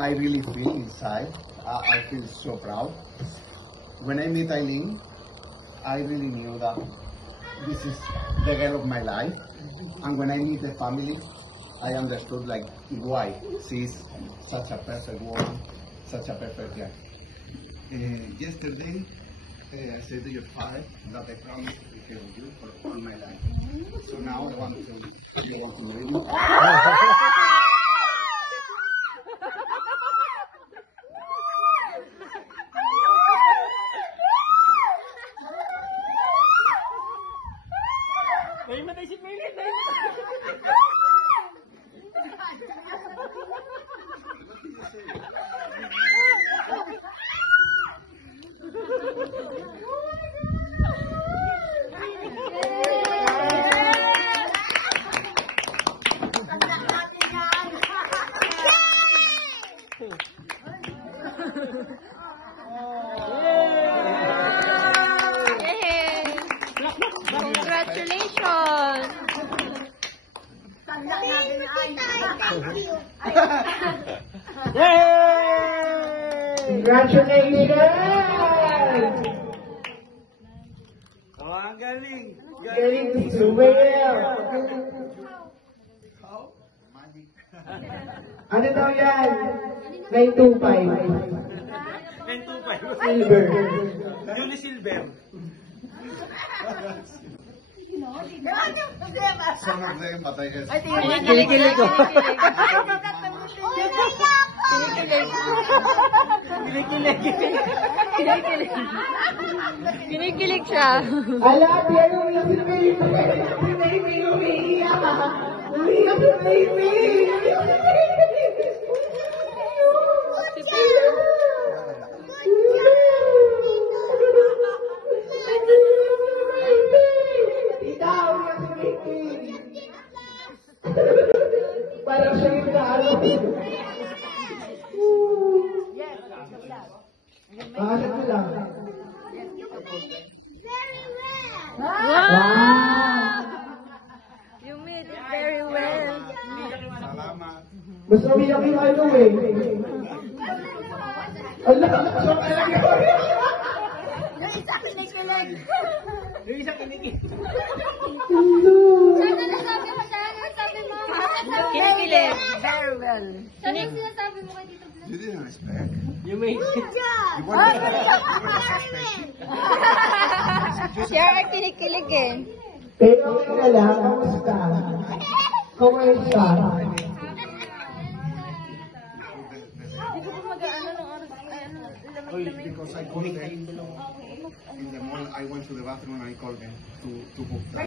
I really feel inside. I feel so proud. When I meet Eileen, I really knew that this is the girl of my life. And when I meet the family, I understood like why she's such a perfect woman, such a perfect girl. Yesterday, I said to your father that I promised to take care of you for all my life. So now I want to marry you. Congratulations! Congratulations! Oh, ang galing! Galing ni Suel! Ano daw yan? 925. 925. Silver. Julie Silver. Some of them, but I guess. Kinikilig ko. Kinikilig siya. Ala, pero umiyak si baby. Si baby umiiyak. Umiyak si baby. Tita, umiyak si baby. Parang siya yung kaano. Bakit ko lang? Wow! You made it very well. Salamat. Mas umiyak yung ano eh. Ala, so talaga. Yung isa kinikig. Kinikilig. Very well. You didn't expect. You made it. You weren't Siya ay kinikilig eh. Pero okay na lang, kamusta? Kamusta? because I called them in the morning. I went to the bathroom and I called them to book that.